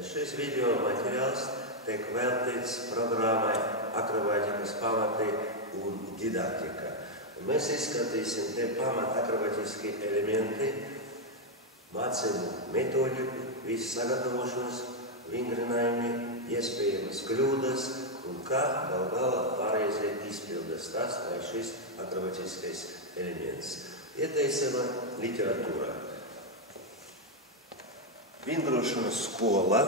Šis video materiāls tiek veltīts programmai akrobātikas pamati un didaktika. Mēs izskatīsim tie pamatakrobātiskie elementi, mācību metodiku, visu sagatavošanas, vingrinājumi, iespējamas kļūdas un kā gal galā pareizi izpildas tas vai šis akrobātiskais elements. Ieteicama literatūrā. Vingrošanas skola,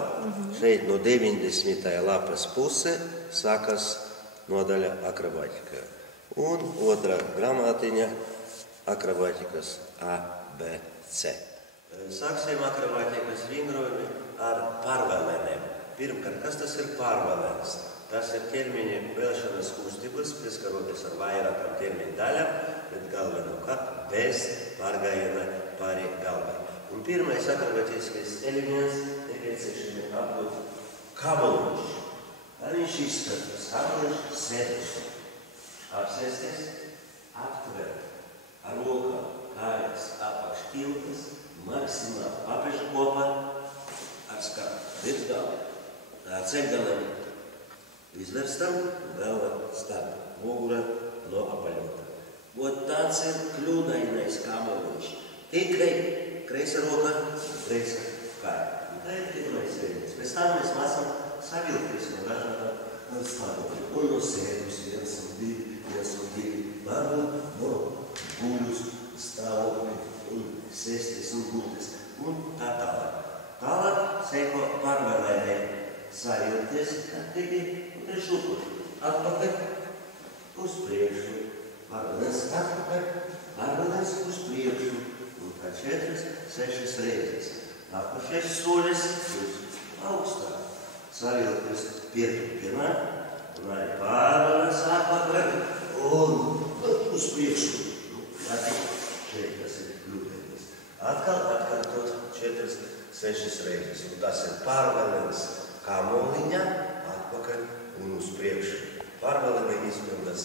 šeit no 90. lapas puse sākas nodaļa akrobātika. Un otrā grāmatiņa akrobātikas ABC. Sāksim akrobātikas vingrojumi ar pārvēlēm. Pirmkārt, kas tas ir pārvēlēns? Tas ir ķermeņa vēlšanas kustības, pieskaroties ar vairākām ķermeņa daļām, bet galvenokārt bez pārgājiena pāri galvai. Un pirmais akrobātiskais elements nepieciešami apgūt kabeliņš. Kā viņš izskatās? Kabeliņš sēdus. Apsēsties, aptvert ar rokām, kājas apakš tiltas, maksimāli apešu kopā ar skatu virs galva. Ceļgalam izverstam, galva starp, mugura no apaļota. Ot tāds ir kļūdainais kabeliņš. Tikai kreisa roka, kreisa kāja. Tā ir pirmais veids. Pēc tam mēs mācām savilkties no dažādām stāvokļiem. Un no sēdus, viens un divi. Varbūt no guļus stāvokļi un sēsties un gulties. Un tā tālāk. Tālāk seko pārvēlēm savilkties, kā tikai un ir šukuši. Atpakaļ, uz priekšu. Pārvēlēs atpakaļ, pārvēlēs uz priekšu. Un kā 4-6 reizes. Nākošais soļas uz augstā. Savilkties pieturpienā. Un arī pārvēlēs atpakaļ un uz priekšu. Šeit tas ir kļūdēties. Atkal atkārtot 4-6 reizes. Un tas ir pārvēlēns kamoliņā, atpakaļ un uz priekšu. Pārvēlēni izpildas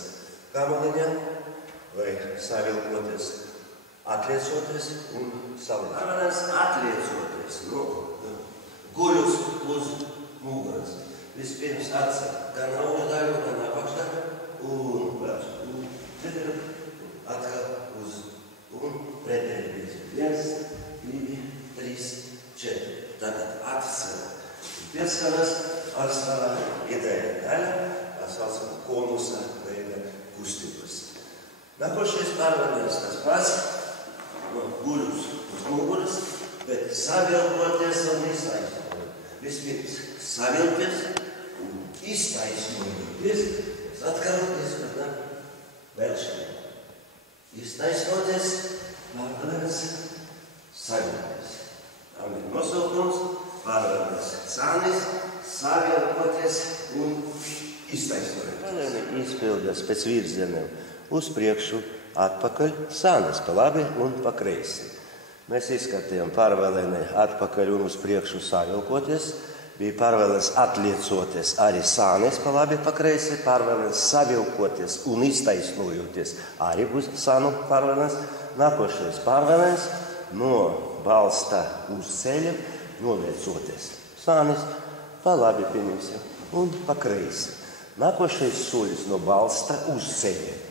kamoliņā vai savilkoties, atliecoties un savilkt. Pārvēlēns atliecoties, guļus uz muguras. Vispirms atcer gan augšdaļu, gan apakšdaļu un atkal uz un pretēji virziens. 1, 2, 3, 4. Tātad atcer. Pieskaras atsvarā iedēļa daļa, tā saucam konusa veida kustības. Nākošais pārvēlēns tas pats, no guļus uz muguras, bet savilkoties un iztaisnoties. Vispirms savilkties un iztaisnoties. Atkārtoties pēc tam vēlšanai. Iztaisnoties, pārvēlēns savilkties. Tam ir nosaukums, pārvēlēns sānis, savilkoties un iztaisnoties. Pārvēlēni izpildas pēc virzieniem. Uz priekšu, atpakaļ, sānis pa labi un pa kreisi. Mēs izskatījām pārvēlēni atpakaļ un uz priekšu savilkoties. Bija pārvēlēns atliecoties arī sānis pa labi pa kreisi. Pārvēlēns savilkoties un iztaisnojoties arī uz sānu pārvēlēns. Nākošais pārvēlēns no balsta uz ceļa noviecoties. Sānis pa labi pieņemsim un pa kreisi. Nākošais soļus no balsta uz ceļa.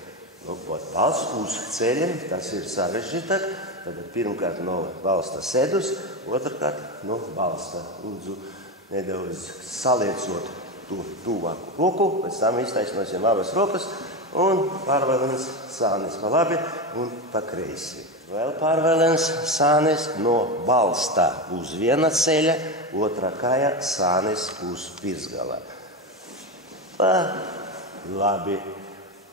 Balsts uz ceļiem, tas ir sarežģītāk. Tad pirmkārt no balsta sēdus, otrkārt no balsta. Lūdzu, nedaudz saliecot tuvāku roku, pēc tam iztaisnosim abas rokas un pārvēlēns sānis pa labi un pa kreisi. Vēl pārvēlēns sānis no balsta uz viena ceļa, otrā kāja sānis uz virsgala. Pa labi.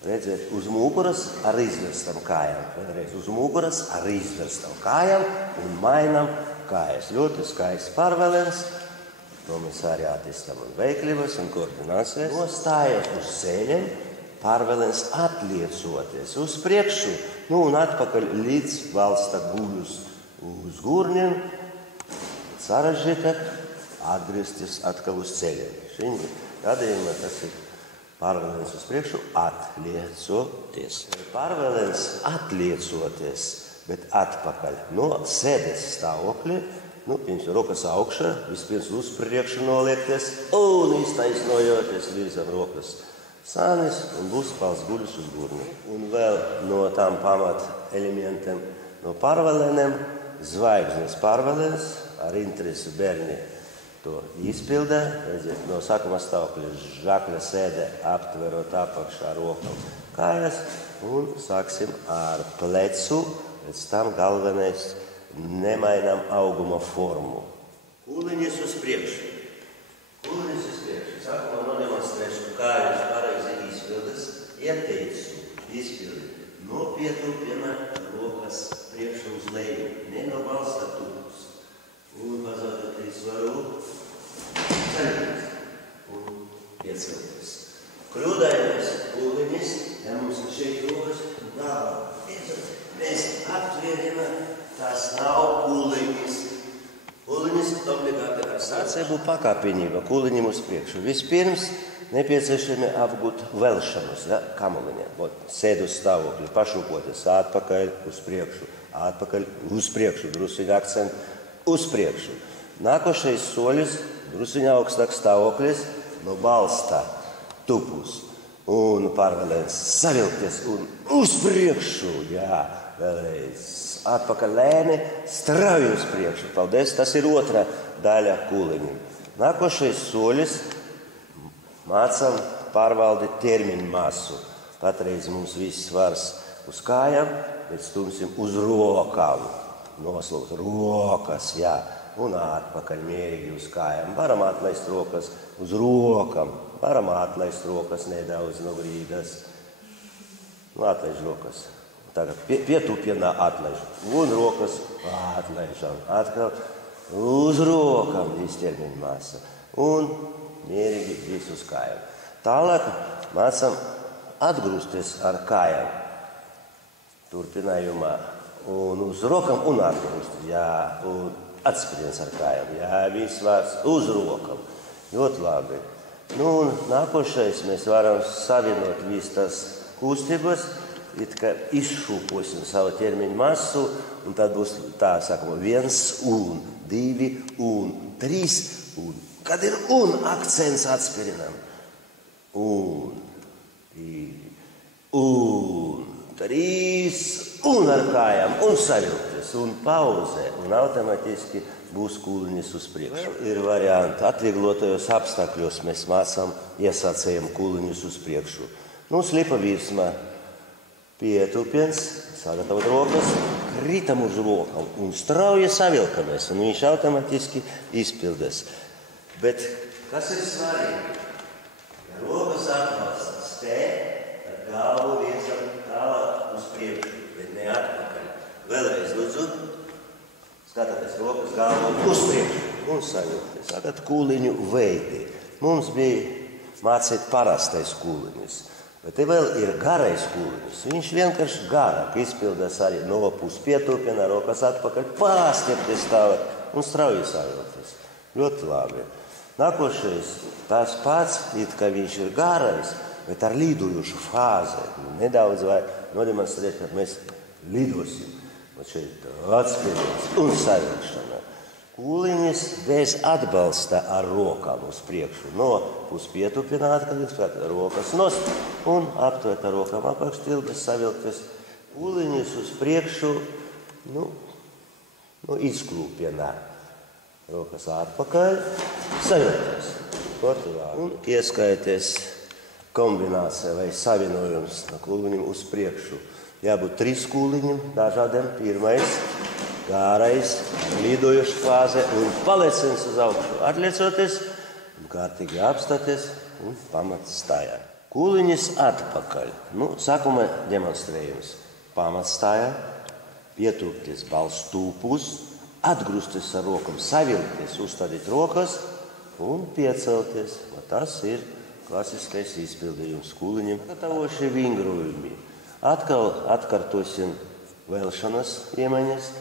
Redzēt, uz muguras ar izverstam kājām. Vēlreiz uz muguras ar izverstam kājām un mainam kājas. Ļoti skaists pārvēlēns. To mēs arī attīstam un veiklības un koordinācijas. Nostājas uz ceļiem, pārvēlēns atliecoties uz priekšu, un atpakaļ līdz balsta guļus uz gurniem. Sarežģītāk atgriezties atkal uz ceļiem. Šī gadījumā tas ir pārvēlēns uz priekšu, atliecoties. Pārvēlēns atliecoties, bet atpakaļ no sēdes stāvokļa Pirms rokas augšā, vispirms uz priekšu noliekties un iztaisnojoties virzam rokas sānis un būs pals guļus uz gurni. Un vēl no tām pamat elementiem, no pārvalēniem, zvaigznes pārvalēs, ar interesi bērni to izpildē. Redziet, no sākuma stāvokļa žakļa sēdē aptverot apakšā rokam kājas un sāksim ar plecu, pēc tam galvenais nemainām auguma formu. Kūliņas uz priekšu. Kūliņas uz priekšu. Sākumā nodemonstrēšu, kā jūs pareizi izpildas. Ieteicu izpildi no pietūpiena rokas priekšu uz leju. Ne no balsta tūpus. Un pazautot līdzsvaru. Saļķis. Un piecelties. Kļūdainais kūliņas. Ja mums ir šeit rokas. Mēs aptvierinām. Tas nav kūliņas. Kūliņas obligāti ar sācēbu pakāpienība, kūliņiem uz priekšu. Vispirms nepieciešami apgūt velšanos, kamuliņā. Sēd uz stāvokļi, pašūpoties atpakaļ, uz priekšu, drusiņa akcentu, uz priekšu. Nākošais soļus, drusiņa augstāks stāvoklis, no balsta tupus un pārvēlēns savilkties un uz priekšu, vēlreiz. Atpakaļ lēni, strauji uz priekšu. Paldies, tas ir otrā daļa kūliņiem. Nākošais soļus mācām pārvaldīt ķermeņa masu. Patreiz mums viss svars uz kājām, bet stumsim uz rokām. Noslūgt rokas, un atpakaļ mierīgi uz kājām. Varam atlaist rokas uz rokām, varam atlaist rokas nedaudz no grīdas. Atlaiž rokas. Tagad pietūpienā atlaižam un rokas atlaižam. Atkal uz rokām viss ķermeņa masa un mierīgi viss uz kājām. Tālāk mācām atgrūsties ar kājām. Turpinājumā un uz rokām un atgrūsties. Un atspiriens ar kājām. Viss vārds uz rokām. Ļoti labi. Un nākošais mēs varam savienot visas tas kustības. It kā izšūposim savu ķermeņa masu, un tad būs tā, sakama, 1 un 2 un 3 un. Kad ir un akcents atspirinam. Un 2 un 3 un ar kājām un savilkties un pauzē un automatiski būs kūliņas uz priekšu. Ir varianti. Atvieglotajos apstākļos mēs mācām iesācējiem kūliņus uz priekšu. Slipa virsmā. Pietūpiens, sagatavot rokas, kritam uz rokām un strauji savilkamies, un viņš automatiski izpildes. Bet kas ir svarīgi? Ja rokas atbalstas te, tad galvu virzam tālāk uz priekšu, bet ne atpakaļ. Vēlreiz lūdzu, skatāties rokas galvu uz priekšu un savilkties. Tagad kūliņu veidi. Mums bija mācīt parastais kūliņus. Bet te vēl ir garais kūliņus. Viņš vienkārši garāk izpildās arī no puspietūpienā, rokas atpakaļ, pārstiepties tālāk un strauji savilkties. Ļoti labi. Nākošais, tās pats, it kā viņš ir garais, bet ar lidojušu fāzi. Nedaudz vai nodemonstrēt, ka mēs lidosim. Un šeit atspēlēs un savilkšana. Kūliņas bez atbalsta ar rokām uz priekšu. No puspietūpienā atpakaļ, rokas nost un aptvērt ar rokām apakštildes, savilkties. Kūliņas uz priekšu, izklūpienā. Rokas atpakaļ, savilkties. Un ieskaities kombinācija vai savienojums no kūliņiem uz priekšu. Jābūt 3 kūliņiem dažādiem. Pirmais. Gārais, lidojuša fāze un paleciens uz augšu. Atliecoties, kārtīgi apstāties un pamats stājā. Kūliņas atpakaļ. Sākumā demonstrējums. Pamats stājā, pietūpties balstūpus, atgrūsties ar rokam, savilkties, uzstādīt rokas un piecelties. Tas ir klasiskais izpildījums kūliņiem. Gatavošie vingrojumi. Atkal atkārtosim vēlšanas iemaņas.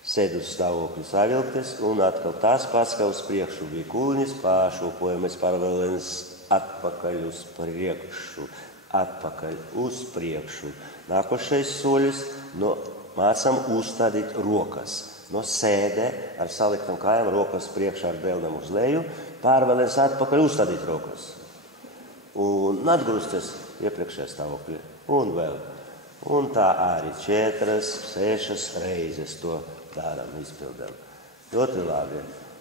Sēd uz stāvokļu savilkties un atkal tās pats, kā uz priekšu bija kūliņas, pāršūpojamies pārvēlēns atpakaļ uz priekšu, atpakaļ uz priekšu. Nākošais soļus mācām uzstādīt rokas. no sēdē ar saliktam kājām, rokas priekšā ar dēlnam uz leju, pārvēlies atpakaļ, uzstādīt rokas. Un atgrūsties iepriekšējā stāvoklī. Un vēl. Un tā arī 4, 6 reizes to darām, izpildām. Ļoti labi.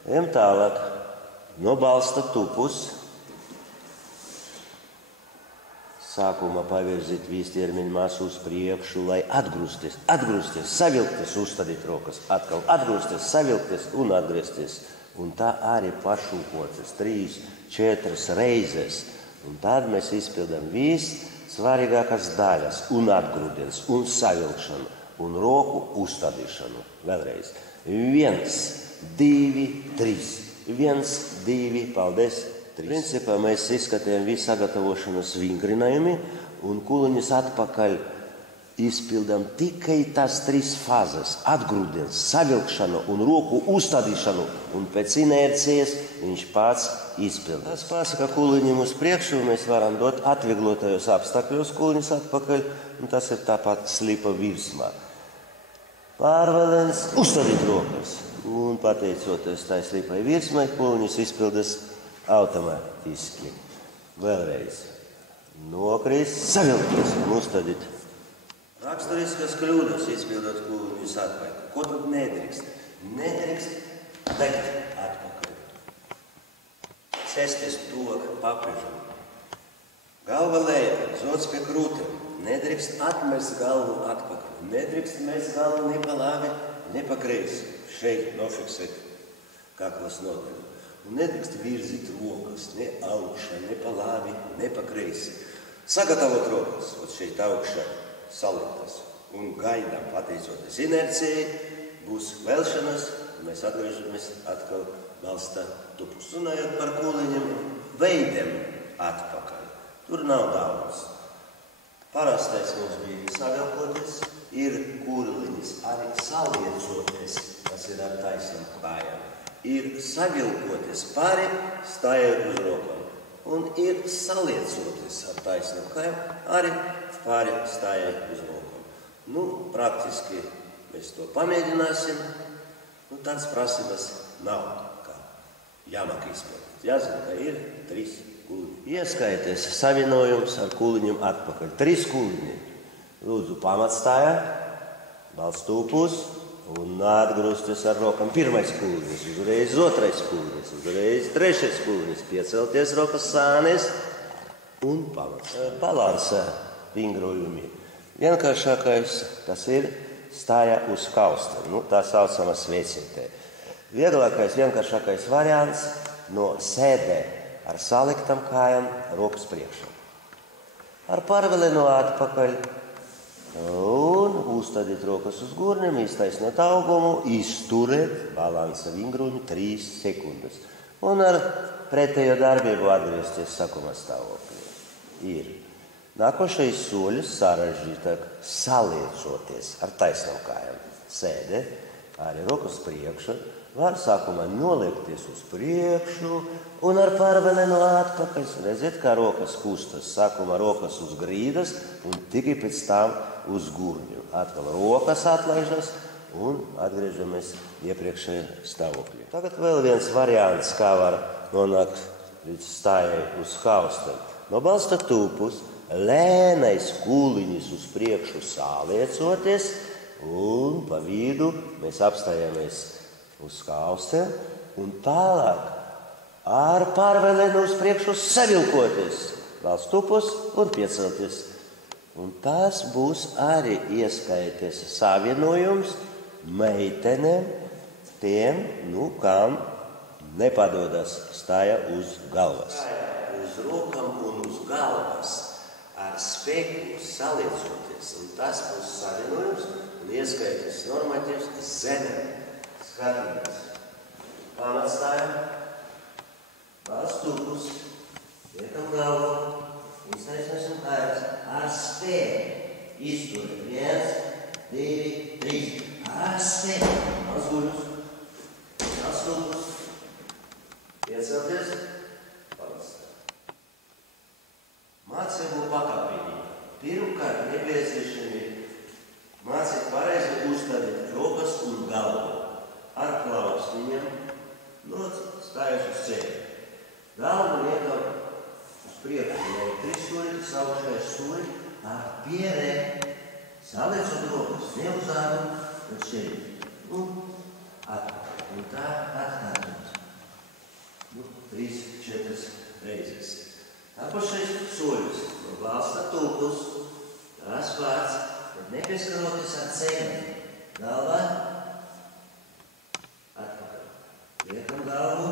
Ejam tālāk. No balsta tupus. Sākumā pavirzīt vīstiermiņu masu uz priekšu, lai atgrūsties, savilkties, uzstādīt rokas. Atkal atgrūsties, savilkties un atgriezties. Un tā arī pašūkoties 3, 4 reizes. Un tad mēs izpildām vissvarīgākās daļas un atgrūdienas, un savilkšanu, un roku uzstādīšanu. Vēlreiz. 1, 2, 3. 1, 2, paldies. Principā mēs izskatījām visu sagatavošanas vingrinājumi un kuliņus atpakaļ izpildām tikai tās 3 fāzes – atgrūdienas, savilkšanu un roku uzstādīšanu, un pēc inercijas viņš pats izpildās. Tas pasaka kuliņiem uz priekšu, mēs varam dot atvieglotajos apstākļos kuliņus atpakaļ, un tas ir tāpat slipa virsmā. Pārvēliens, uzstādīt rokas, un pateicoties tai slipai virsmai, kuliņus izpildas automātiski. Vēlreiz. Nokrist, savilkties un uzstādīt. Raksturiskas kļūdas izpildot kuliņus atpakaļ. Ko tad nedrīkst? Nedrīkst lekt atpakaļ. Sēsties tuvāk paprižam. Galva lejā, zots pie krūtēm. Nedrīkst atmest galvu atpakaļ. Nedrīkst mest galvu ne pa labi, ne pa kreisi. Šeit nofiksēt kaklas nodaļu. Un nedrīkst virzīt rokas ne augšā, ne pa labi, ne pa kreisi. Sagatavot rokas, šeit augšā saliktas. Un gaidām, pateicoties inercijai, būs vēlšanas, un mēs atgriežamies atkal balsta tupus. Runājot par kuliņiem, veidiem atpakaļ. Tur nav daudz. Parastais mums bija savilkoties, ir kuliņas arī saliecoties, tas ir ar taisnām kājām. Ir savilkoties pāri, stājot uz rokām. Un ir saliecoties ar taisnām kājām, arī pāri stājot uz rokām. Praktiski mēs to pamēģināsim. Tāds prasības nav, kā jāmāk izpildīt. Jāzina, ka ir 3 kuliņi. Ieskaities savienojums ar kuliņiem atpakaļ. 3 kuliņi. Lūdzu, pamatstājā, balstūpus un atgrūsties ar rokām. 1. kuliņis, uzreiz 2. kuliņis, uzreiz 3. kuliņis. Piecelties rokas sānis un pamatstājā. Balansā vingrojumi. Vienkāršākais tas ir stāja uz kausta. Tā saucama svecītē. Vieglākais, vienkāršākais variants no sēdē ar saliktam kājām rokas priekšā. Ar pārvēlienu atpakaļ un uzstādīt rokas uz gurniem, iztaisnot augumu, izturēt balansa vingrojumu 3 sekundes. Un ar pretējo darbību atgriezties sākuma stāvoklī. Ir. Nākošais soļus sarežģītāk saliecoties ar taisnām kājām. Sēdē, arī rokas priekšā, var sākumā noliekties uz priekšu un ar pārvēlienu atpakaļ. Redziet, kā rokas kustas. Sākumā rokas uz grīdas un tikai pēc tam uz gurņu. Atkal rokas atlaižas un atgriežamies iepriekšējā stāvoklī. Tagad vēl viens variants, kā var nonākt līdz stājai uz kaustiem. No balsta tupus lēnais kuliņus uz priekšu saliecoties un pa vidu mēs apstājamies uz kaustiem un tālāk ar pārvēlienu uz priekšu savilkoties, balsta tupus un piecelties. Un tas būs arī ieskaities savienojums meitenēm, tiem, kam nepadodas stāja uz galvas. Uz rokām un uz galvas. Ar spēku saliecoties, un tas būs savienojums un ieskaities normatīvs zemēm. Skatāmies. Pamatstājam, balsta tupus, liekam galvu, iztaisnēsim kājas. Ar spēku izturēt 1, 2, 3. Ar spēku. Mazguļus, balsta tupus, piecelties, pamatstājam. Mācību pakāpīgi. Pirmkārt, nepieciešami mācīt pareizi uzstādīt rokas un galvu. pierē. Saliecot rokas ne uz ādu, bet šeit. Atpakaļ. Un tā atkārtot. 3-4 reizes. Tāpašais soļus. No balsta tūpus. Tās vārds, bet nepieskaroties ar ceļu. Galvā. Atpakaļ. Liekam galvu.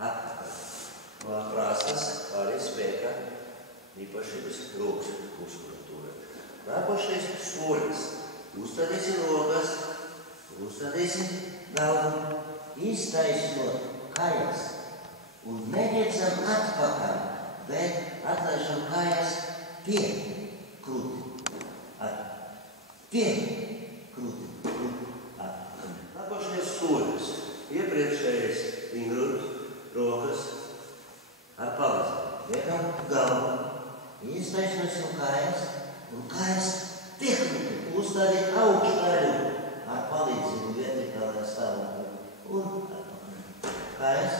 Atpakaļ. No prastas pārējais spēka. Īpašības rūks muskulatūra. Nākošais soļus. Uzstādīsim rokas, uzstādīsim galvu, iztaisnot kājas un neviedzam atpakaļ, bet atlaižam kājas pie krūti. Pie krūti. Nākošais soļus. Iepriekšējais vingrut, rokas ar palīdzību. Liekam galvu, iztaisnosim kājas un kājas pie krūti. Uzstādīt augšdaļu ar palīdzību vertikālajā stāvoklī. Un atpakaļ. Kājas.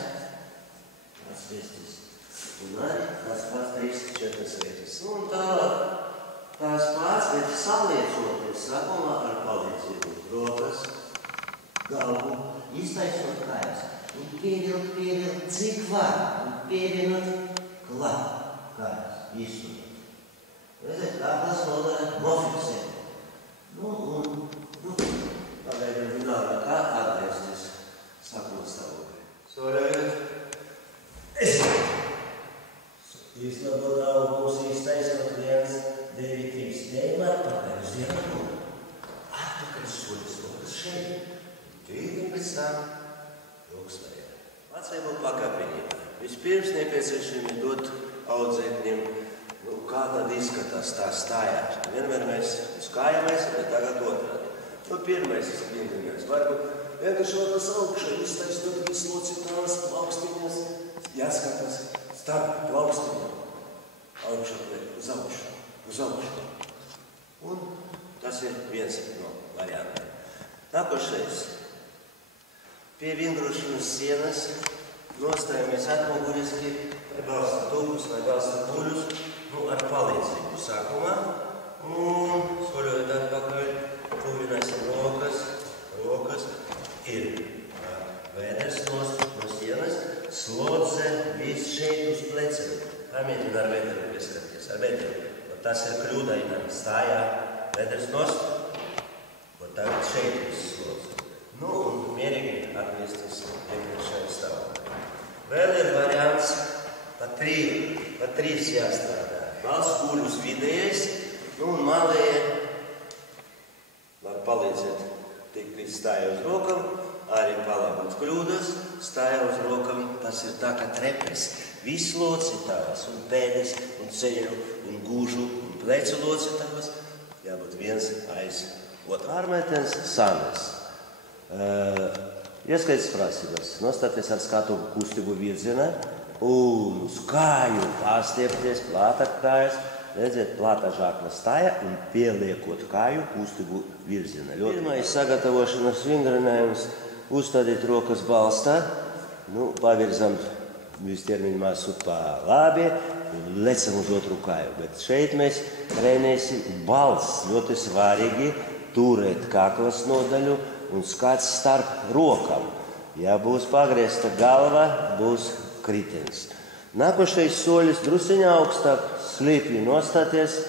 Atspiesties. Un arī tās pats 3-4 reizes. Un tālāk tās pats, bet saliecoties sākumā ar palīdzību. Rokas, galvu, iztaisot kājas. Un pievilkt, cik var. Un pievienot klāt kājas. Izsūtot. Redziet, kā tas nodara nofiksēt. Pagaidām zināmā, kā atgriezties sākot stāvoklī. Soļojot. Izlabot augums, iztaisnot 1, 2, 3. Dējam atpakaļ uz vienu. Atpakaļ soļus rokas šeit. Tīri pēc tam rokas vajā. Mācību pakāpienībā. Vispirms nepieciešami dot audzēkņiem, kā tad izskatās tā stājās. Vienmēr mēs uz kājamies, bet tagad otrādi. Pirmais izpildījums. Varbūt vienkārši rokas augšā, iztaisnot vislocītās plaukstiņas, jāskatās starp plaukstiņām. Augšā uz augšu. Un tas ir viens no variantiem. Nākošais. Pie vingrošanas sienas nostājamies atmuguriski, vai balsta tūpus, vai balsta puļus, ar palīdzību sākumā. Un soļojot atpakaļ, tuvināsim rokas ir vēders no sienas, slodze, viss šeit uz pleciem. Pamēģina ar vēderu pieskarties, ar vēderu. Tas ir kļūdainā, stājā vēders nost, un tagad šeit viss slodze. Un mierīgi atgriezties iepriekšējā stāvoklī. Vēl ir variants pa 3 jāstrādā. Balss guļus vidējais, un malējie var palīdzēt tikt līdz stāja uz rokam, arī palabot kļūdas, stāja uz rokam, tas ir tā kā trepes. Viss locītājs, un pēdes, un ceļu, un gūžu, un plecu locītājs, jābūt viens aiz otru. Ārmetens sanes. Ieskaits prasības. Nostāties ar skatu kustību virzienā, un uz kāju pārstiepties, plātāk kājas, redziet, plātā žākla stāja un pieliekot kāju kustību virzienā. Pirmais sagatavošanas vingrinājums uzstādīt rokas balstā, pavirzam vistermiņu masu pa labi un lecam uz otru kāju. Bet šeit mēs trenēsim balss, ļoti svarīgi turēt kaklas nodaļu un skats starp rokām. Ja būs pagriezta galva, būs kritiens. Nākošais soļus drusiņā augstāk, slīpji nostāties,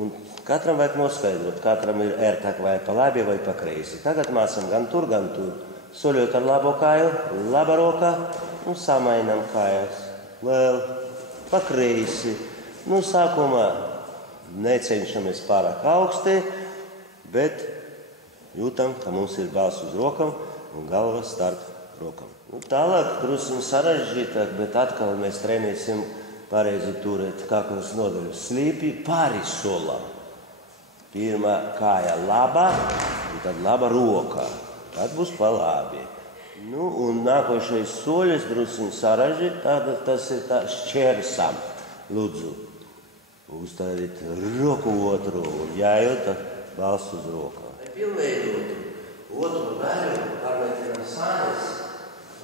un katram vajag noskaidrot, katram ir ērtāk vai pa labi vai pa kreisi. Tagad mācam gan tur. Soļot ar labo kāju, laba rokā, un samainam kājas. Vēl pa kreisi. Sākumā necenšamies pārāk augsti, bet jūtam, ka mums ir balss uz rokam un galva starp rokam. Tālāk drusku sarežģītāk, bet atkal mēs trenēsim pareizi turēt kaklas nodaļu. Slīpi pāri solam. Pirmā kāja laba, un tad laba rokā. Tad būs pa labi. Un nākošais soļus drusku sarežģīt, tas ir tā šķērsam. Lūdzu, uzstādīt roku otru un jājūt balss uz rokām. Lai pilnveidotu otru daļu, pārmētinām sānes,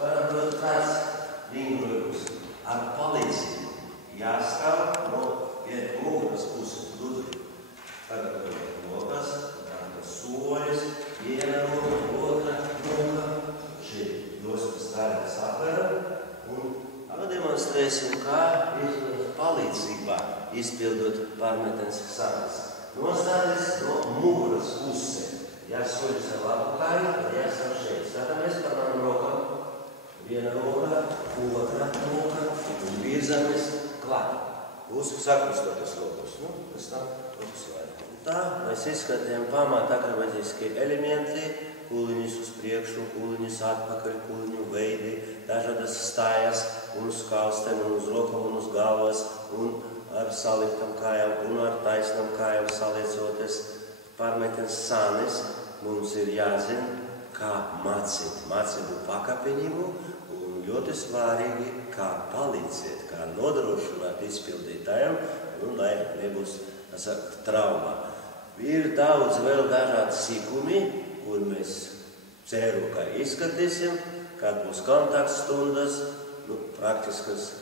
varam dot kāds vingrojums ar palīdzību. Jāstāv no iet muguras puses gudri. Tagad rokas, tagad soļus, viena roka, otra roka. Šī josmas daļas apveram un pademonstrēsim, kā izmantot palīdzībā, izpildot pārmetens sakas. Nostāties no muguras pusē. Jāsoļas ar labu kāju, tad jāsam šeit. Skatāmies par manām rokām. Viena roka, otra roka un virzamies klāt. Būs sakrustotas rokas. Pēc tam rokas vairāk. Tā mēs izskatījām pamat akrobatiskie elementi, kūliņus uz priekšu, kūliņus atpakaļ, kūliņu veidi, dažādas stājas un uz kaustēm, un uz rokām, un uz galvas, un ar saliktam kājām, un ar taisnam kājām saliecoties. Pārmetens sānis mums ir jāzina, kā mācīt mācību pakapiņību, un ļoti svarīgi, kā palīdziet, kā nodrošināt izpildītājiem, un lai nebūs trauma. Ir daudz vēl dažādi sīkumi, kur mēs ceru, ka izskatīsim, kad būs kontaktstundas, praktiskas